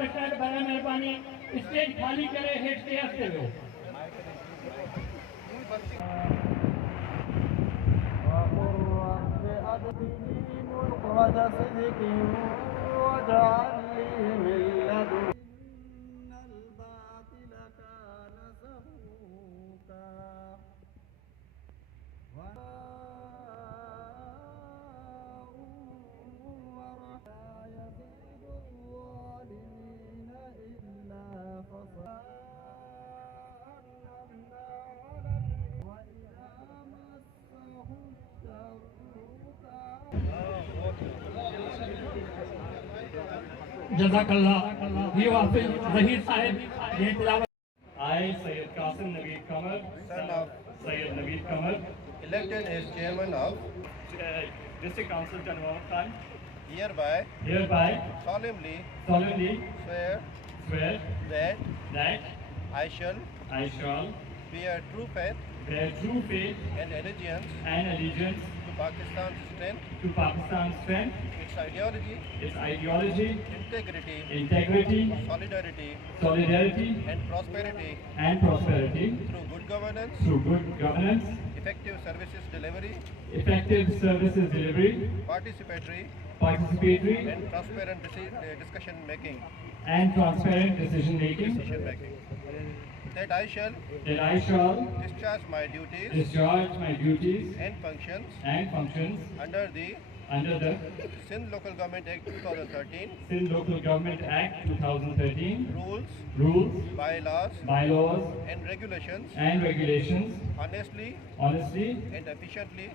رکھا ہے برائے مہربانی اسٹیج خالی کرے ہیڈ اسٹیئر سے ہو. جزاک اللہ. یہ حافظ ظہیر صاحب یہ تلاوت. I, Sayyid Qasim Naveed Kamar, son of Sayyid Naveed Kamar, elected as chairman of District Council Chanwar, hereby solemnly swear that I shall bear true faith and allegiance to Pakistan's strength, its ideology, integrity, solidarity, and prosperity through good governance, effective services delivery, participatory and transparent discussion making. That I shall discharge my duties and functions under the Sindh Local Government Act 2013 rules, bylaws and regulations honestly and efficiently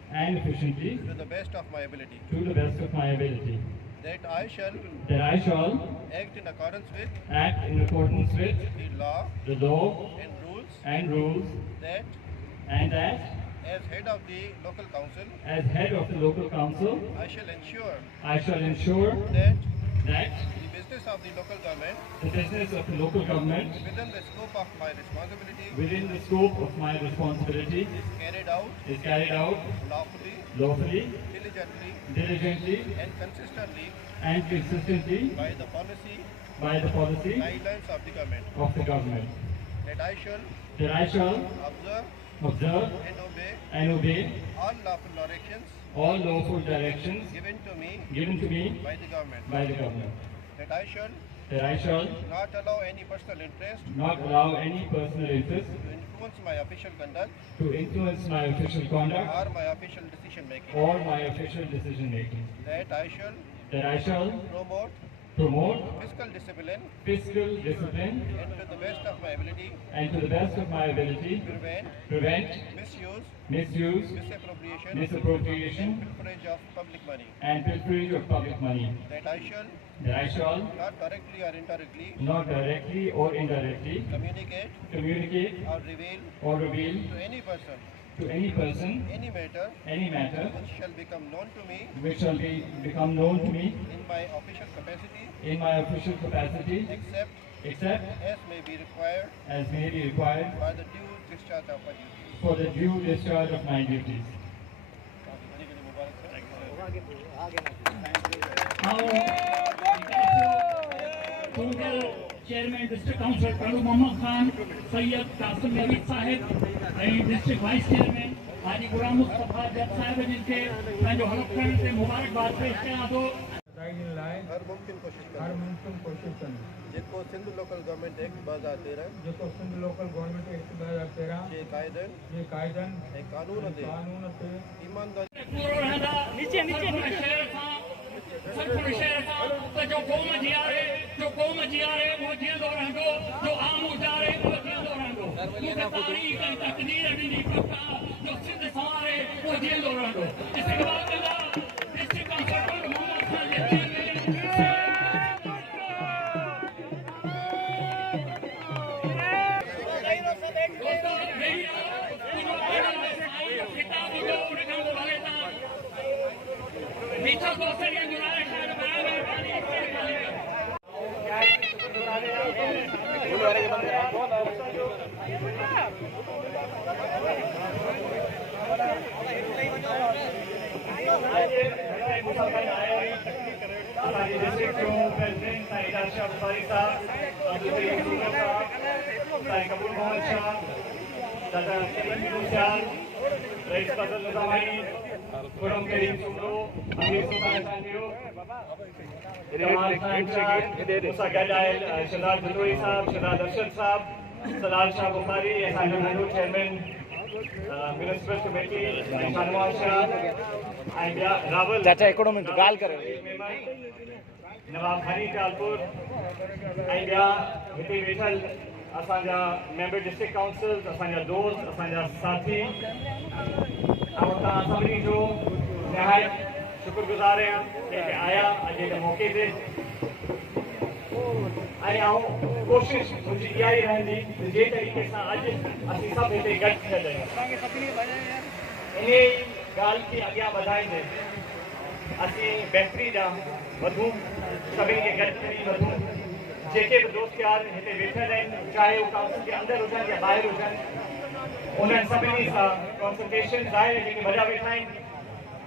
to the best of my ability. That I shall act in accordance with the law and rules and that as head of the local council I shall ensure that the business of the local government within the scope of my responsibility is carried out lawfully, diligently and consistently by the policy guidelines of the government. That I shall observe and obey all lawful directions given to me by the government. That I shall not allow any personal interest to influence my official conduct or my official decision making. That I shall promote fiscal discipline and to the best of my ability prevent misuse, misappropriation and pilferage of public money. That I shall not directly or indirectly communicate or reveal to any person any matter which shall become known to me in my official capacity except as may be required for the due discharge of my duties. Chairman district council Tando Muhammad Khan Syed Qasim Naveed sahib district vice chairman حاجی غلام مصطفیٰ جب صاحب جن کے پنجو حلف کرنے سے مبارکباد پیش کیا تو ہر ممکن کوشش کریں جس سندھ لوکل گورنمنٹ ایکٹ 2013 یہ قائدن قانون تے ایمانداری جو قوم جیارے وہ جیندو رہندو جو عام اجارے وہ جیندو رہندو تاریخ ऐं तकदीर ॾिनी पक्का जो सिंध सवारे वो जंहिंजो रहंदो इस बात का डिस्ट्रिक्ट काउंसिलर मोहम्मद खान जे चेयरमैन شاہ بخاری صاحب، عبدالکریم صوبہ صاحب، سائیں قبول محمد شاہ، دادا سیال، رئیس فضل نظامی، خرم کریم سمرو، امیر سلطان شاہیو، کمال خان شاہ، موسیٰ گجائل، شہزاد بھٹوئی صاحب، Shahzad Arshad sahib, Salal Shah Bukhari, Ahsan Tando chairman municipal committee, Shahnawaz Shah, Rawal चाचा हिकिड़ो मिंट ॻाल्हि करे नवाब हनी कालपुर ऐं ॿिया हिते वेठल असांजा मेंबर डिस्ट्रिक्ट काउंसिल, असांजा दोस्त, असांजा साथी, ऐं तव्हां सभिनी जो निहायत शुक्रगुज़ार आहियां कि आया अॼु हिन मौक़े ते। ऐं कोशिश मुंहिंजी इहा ई रहंदी जे तरीक़े सां अॼु असीं सभु हिते गॾु थियल आहियूं, इन ॻाल्हि खे अॻियां वधाईंदे असीं बहितरी ॾांहुं वधूं, सभिनी खे गॾु खणी वधूं। जेके बि दोस्त यार हिते वेठल आहिनि, चाहे उहे काउंसिल जे अंदरि हुजनि या ॿाहिरि हुजनि, उन्हनि सभिनी सां कॉन्सल्टेशन ज़ाहिर जेके वॾा वेठा आहिनि,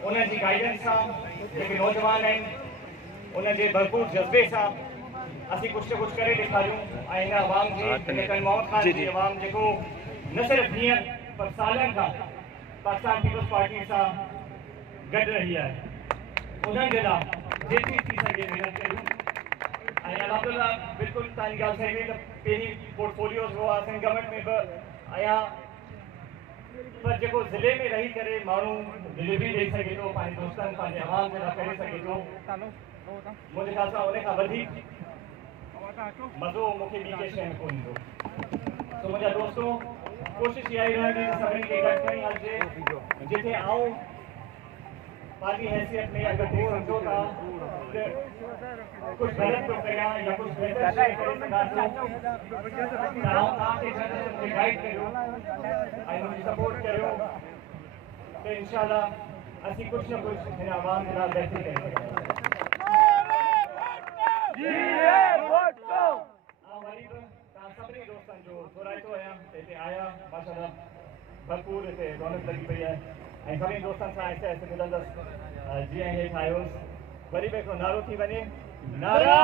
उन्हनि जी गाइडेंस सां, जेके नौजवान आहिनि उन्हनि जे भरपूर जज़्बे सां असीं कुझु न कुझु करे ॾेखारियूं ऐं हिन अवाम जी मौत खां जी अवाम जेको न सिर्फ़ु हींअर पर सालनि खां पाकिस्तान पीपल्स पार्टी सां गॾु रही आहे, उन्हनि जे लाइ जेतिरी थी सघे महिनत कयूं। ऐं अलहमदिल्ला बिल्कुलु तव्हांजी ॻाल्हि सही हुई त पहिरीं पोर्टफोलियोज़ हुआ असांजी गवर्नमेंट में बि आया, पर जेको ज़िले में रही करे माण्हू डिलीवरी ॾेई सघे थो, पंहिंजे दोस्तनि पंहिंजे अवाम जे लाइ करे सघे थो, मुंहिंजे ख़्याल सां उन खां वधीक मज़ो मूंखे ॿी कंहिं शइ में कोन ईंदो। तो मुंहिंजा दोस्तो, कोशिशि इहा ई रहंदी त सभिनी खे गॾु खणी हलिजे। जिथे आऊं पंहिंजी हैसियत में अगरि तव्हां सम्झो था त कुझु ग़लति थो कयां या कुझु बहितर शइ करे सघां थो, तव्हांखे मूंखे गाइड करियो ऐं मुंहिंजी सपोर्ट करियो त इनशाला असीं कुझु न कुझु हिन आवाम जे लाइ बहितरी करे सघंदासीं। सभिनी दोस्तनि जो थोराइतो आहियां त हिते आया, माशाअल्लाह भरपूर हिते रौनक लॻी पई आहे ऐं सभिनी दोस्तनि सां ऐसे ऐसे मिलंदसि जीअं हेठि आयोसि। वरी बि हिकिड़ो नारो थी वञे, नारा